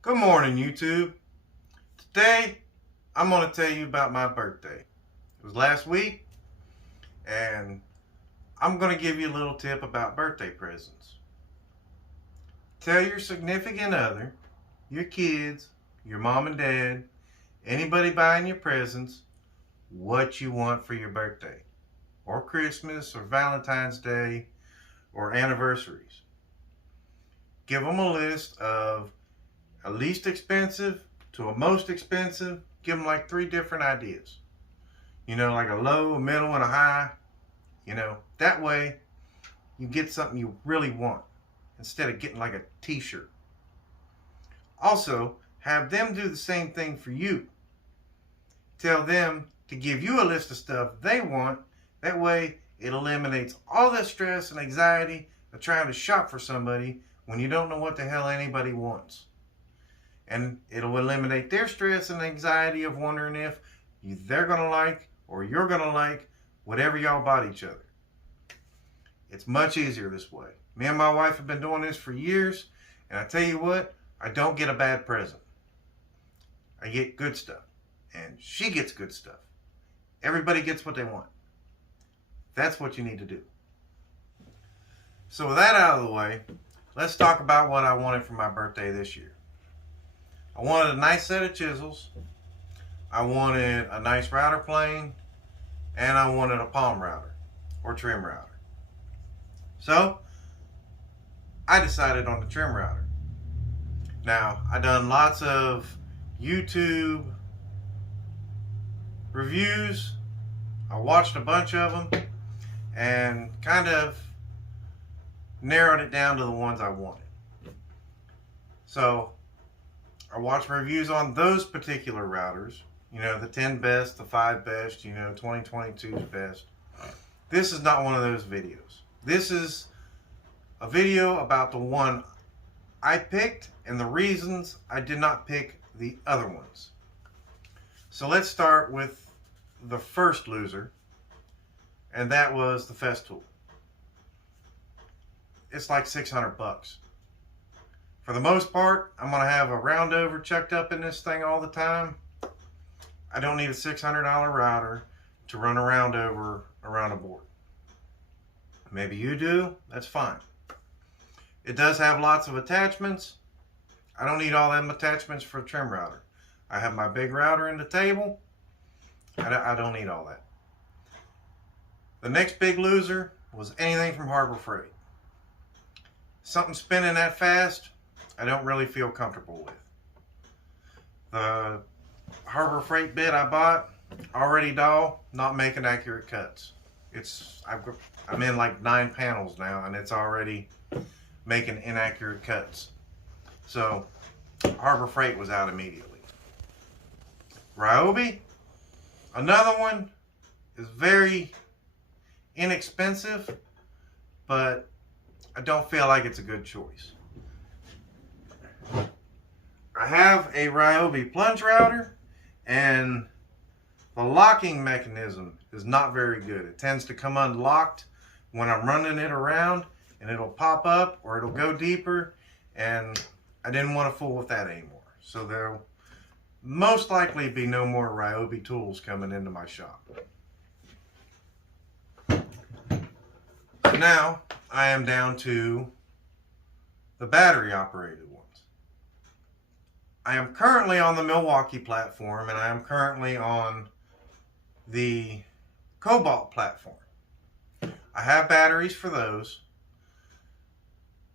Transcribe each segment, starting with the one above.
Good morning, YouTube. Today, I'm going to tell you about my birthday. It was last week, and I'm going to give you a little tip about birthday presents. Tell your significant other, your kids, your mom and dad, anybody buying you presents, what you want for your birthday, or Christmas, or Valentine's Day, or anniversaries. Give them a list of a least expensive to a most expensive. Give them like 3 different ideas. Like a low, a middle, and a high. That way you get something you really want instead of getting like a t-shirt. Also, have them do the same thing for you. Tell them to give you a list of stuff they want. That way it eliminates all that stress and anxiety of trying to shop for somebody when you don't know what the hell anybody wants. And it'll eliminate their stress and anxiety of wondering if they're going to like or you're going to like whatever y'all bought each other. It's much easier this way. Me and my wife have been doing this for years, and I tell you what, I don't get a bad present. I get good stuff, and she gets good stuff. Everybody gets what they want. That's what you need to do. So with that out of the way, let's talk about what I wanted for my birthday this year. I wanted a nice set of chisels, I wanted a nice router plane, and I wanted a palm router or trim router. So I decided on the trim router. Now, I done lots of YouTube reviews. I watched a bunch of them and kind of narrowed it down to the ones I wanted. So I watched reviews on those particular routers. The 10 best, the 5 best, 2022's best. This is not one of those videos. This is a video about the one I picked and the reasons I did not pick the other ones. So let's start with the first loser, and that was the Festool. It's like 600 bucks. For the most part, I'm going to have a round over chucked up in this thing all the time. I don't need a $600 router to run a round over around a board. Maybe you do, that's fine. It does have lots of attachments. I don't need all them attachments for a trim router. I have my big router in the table. I don't need all that. The next big loser was anything from Harbor Freight. Something spinning that fast, I don't really feel comfortable with. The Harbor Freight bit I bought, already dull, not making accurate cuts. I'm in like 9 panels now, and it's already making inaccurate cuts. So Harbor Freight was out immediately. Ryobi, another one, is very inexpensive, but I don't feel like it's a good choice. I have a Ryobi plunge router, and the locking mechanism is not very good. It tends to come unlocked when I'm running it around, and it'll pop up or it'll go deeper, and I didn't want to fool with that anymore. So there'll most likely be no more Ryobi tools coming into my shop. Now I am down to the battery operated ones. I am currently on the Milwaukee platform, and I am currently on the Cobalt platform. I have batteries for those,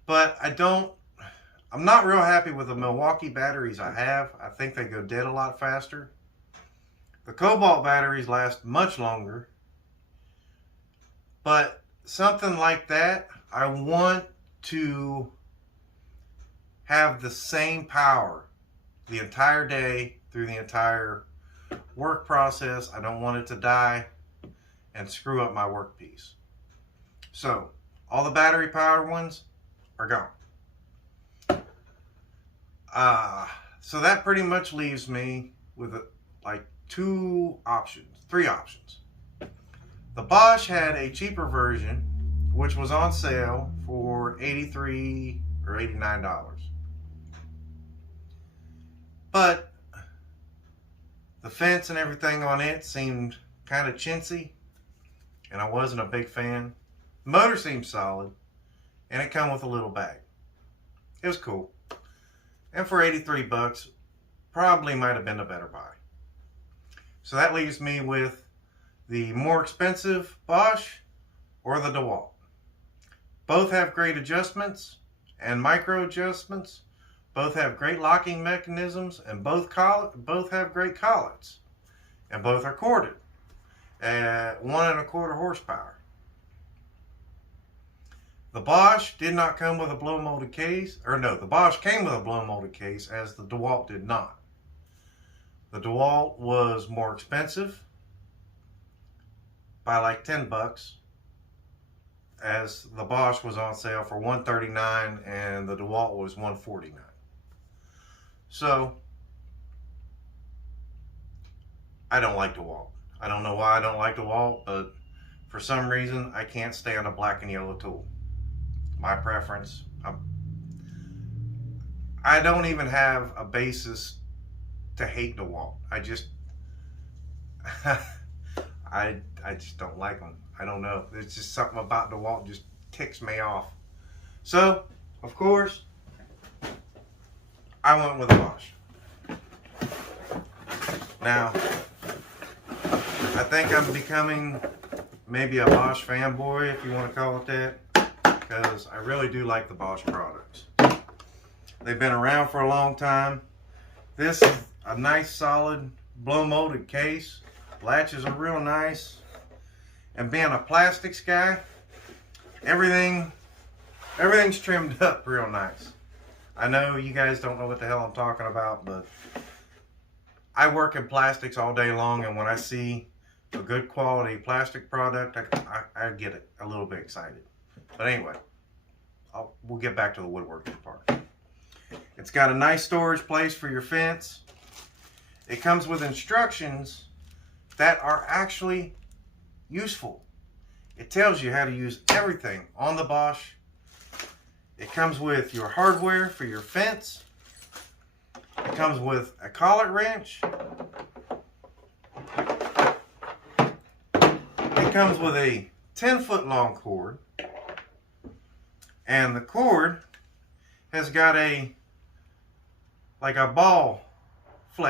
but I'm not real happy with the Milwaukee batteries I have. I think they go dead a lot faster. The Cobalt batteries last much longer, but something like that, I want to have the same power the entire day through the entire work process. I don't want it to die and screw up my workpiece. So all the battery powered ones are gone. So that pretty much leaves me with like 3 options. The Bosch had a cheaper version, which was on sale for $83 or $89. But the fence and everything on it seemed kind of chintzy, and I wasn't a big fan. The motor seemed solid, and it come with a little bag. It was cool. And for 83 bucks, probably might have been a better buy. So that leaves me with the more expensive Bosch or the DeWalt. Both have great adjustments and micro adjustments. Both have great locking mechanisms, and both have great collets. And both are corded at 1.25 horsepower. The Bosch did not come with a blow molded case, or no, the Bosch came with a blow molded case, as the DeWalt did not. The DeWalt was more expensive by like 10 bucks, as the Bosch was on sale for $139 and the DeWalt was $149. So I don't like DeWalt. I don't know why I don't like DeWalt, but for some reason I can't stand a black and yellow tool. My preference. I don't even have a basis to hate DeWalt. I just I just don't like them. I don't know. There's just something about DeWalt just ticks me off. So, of course, I went with a Bosch. Now, I think I'm becoming maybe a Bosch fanboy, if you want to call it that, because I really do like the Bosch products. They've been around for a long time. This is a nice solid blow molded case. Latches are real nice. And being a plastics guy, everything's trimmed up real nice. I know you guys don't know what the hell I'm talking about, but I work in plastics all day long, and when I see a good quality plastic product, I get a little bit excited. But anyway, we'll get back to the woodworking part. It's got a nice storage place for your fence. It comes with instructions that are actually useful. It tells you how to use everything on the Bosch. It comes with your hardware for your fence. It comes with a collet wrench. It comes with a 10-foot long cord. And the cord has got a ball a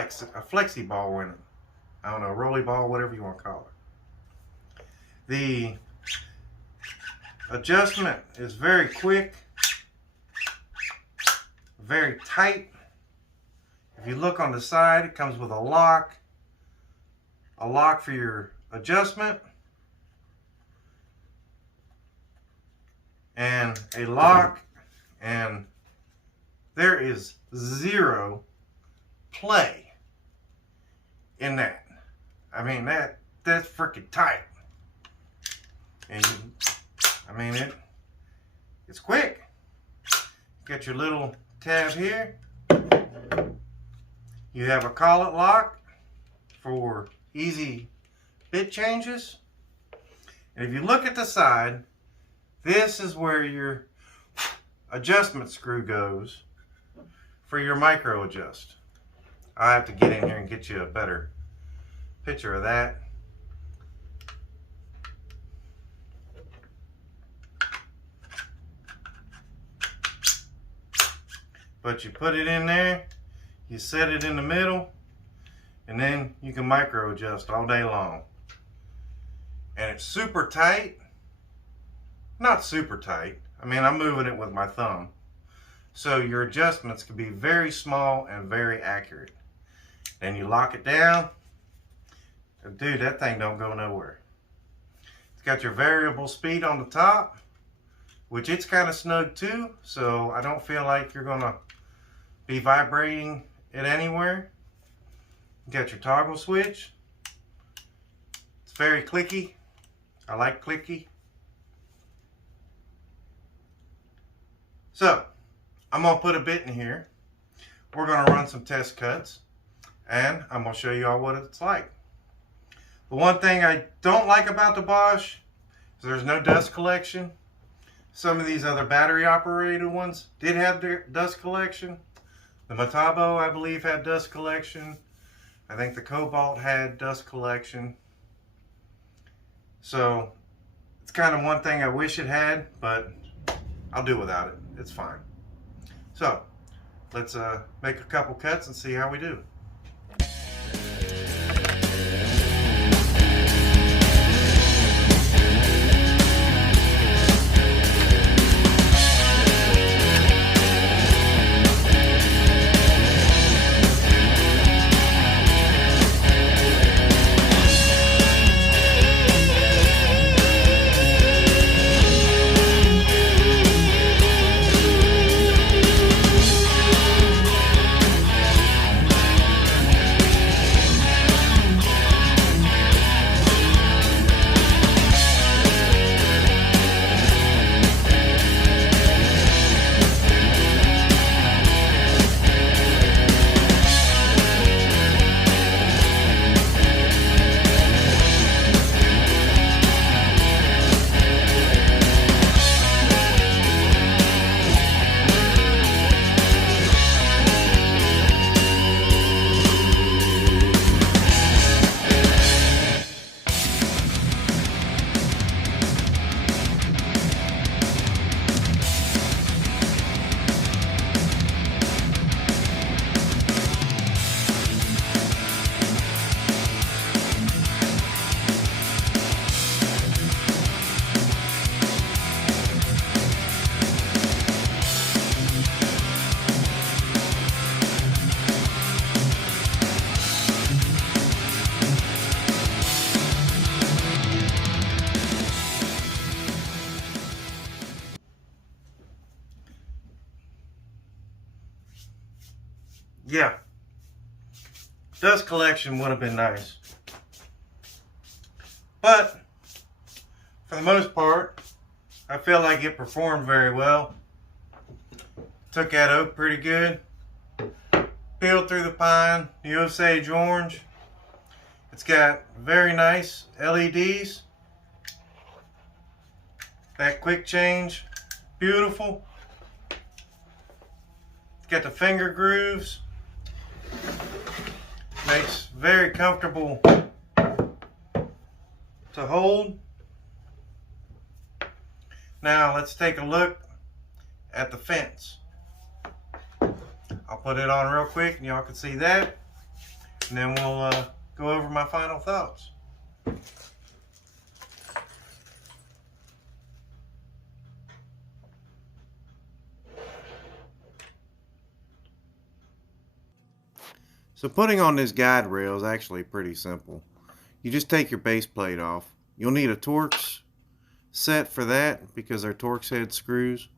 flexi ball in it. I don't know, rolly ball, whatever you want to call it. The adjustment is very quick, very tight. If you look on the side, it comes with a lock for your adjustment, and a lock, and there is zero play in that. I mean, that's freaking tight. And it's quick. Got your little tab here. You have a collet lock for easy bit changes. And if you look at the side, this is where your adjustment screw goes for your micro adjust. I have to get in here and get you a better picture of that. But you put it in there, you set it in the middle, and then you can micro adjust all day long. And it's super tight. Not super tight. I mean, I'm moving it with my thumb. So your adjustments can be very small and very accurate. Then you lock it down. Dude, that thing don't go nowhere. It's got your variable speed on the top, which it's kind of snug too, so I don't feel like you're gonna be vibrating it anywhere. You got your toggle switch. It's very clicky. I like clicky. So, I'm gonna put a bit in here. We're gonna run some test cuts, and I'm gonna show you all what it's like. The one thing I don't like about the Bosch is there's no dust collection. Some of these other battery operated ones did have their dust collection. The Metabo, I believe, had dust collection. I think the Cobalt had dust collection. So it's kind of one thing I wish it had, but I'll do without it. It's fine. So let's make a couple cuts and see how we do. Yeah, dust collection would have been nice, but for the most part I feel like it performed very well. Took that oak pretty good, peeled through the pine, the Osage orange. It's got very nice LEDs, that quick change, beautiful. It's got the finger grooves. Makes very comfortable to hold. Now let's take a look at the fence. I'll put it on real quick and y'all can see that, and then we'll go over my final thoughts. So putting on this guide rail is actually pretty simple. You just take your base plate off. You'll need a Torx set for that because they're Torx head screws.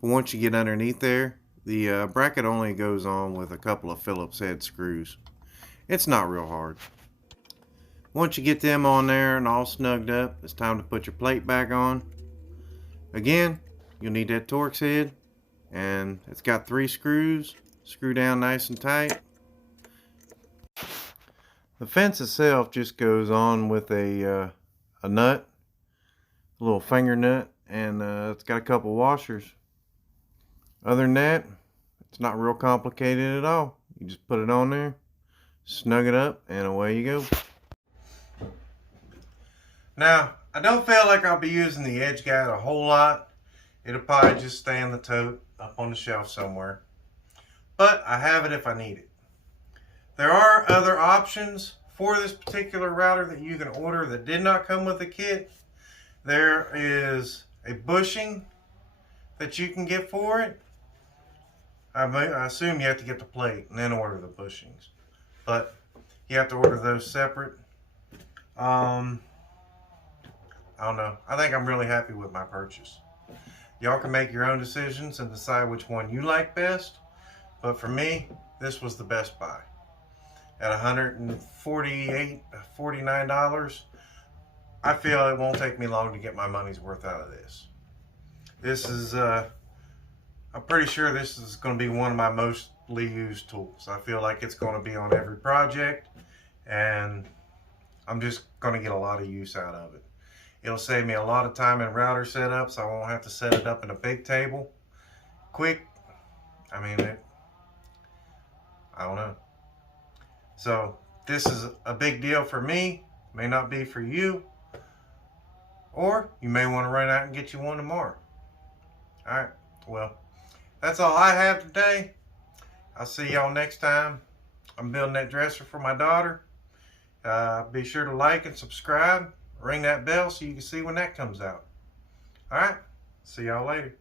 But once you get underneath there, the bracket only goes on with a couple of Phillips head screws. It's not real hard. Once you get them on there and all snugged up, it's time to put your plate back on. Again, you'll need that Torx head, and it's got 3 screws. Screw down nice and tight. The fence itself just goes on with a nut, a little finger nut, and it's got a couple washers. Other than that, it's not real complicated at all. You just put it on there, snug it up, and away you go. Now, I don't feel like I'll be using the edge guide a whole lot. It'll probably just stay in the tote up on the shelf somewhere. But I have it if I need it. There are other options for this particular router that you can order that did not come with the kit. There is a bushing that you can get for it. I assume you have to get the plate and then order the bushings, but you have to order those separate. I don't know. I think I'm really happy with my purchase. Y'all can make your own decisions and decide which one you like best, but for me, this was the best buy. At $149, I feel it won't take me long to get my money's worth out of this. This is, I'm pretty sure this is going to be one of my mostly used tools. I feel like it's going to be on every project, and I'm just going to get a lot of use out of it. It'll save me a lot of time in router setups. I won't have to set it up in a big table. Quick. I mean, I don't know. So this is a big deal for me. May not be for you. Or you may want to run out and get you one tomorrow. Alright, well, that's all I have today. I'll see y'all next time. I'm building that dresser for my daughter. Be sure to like and subscribe. Ring that bell so you can see when that comes out. Alright, see y'all later.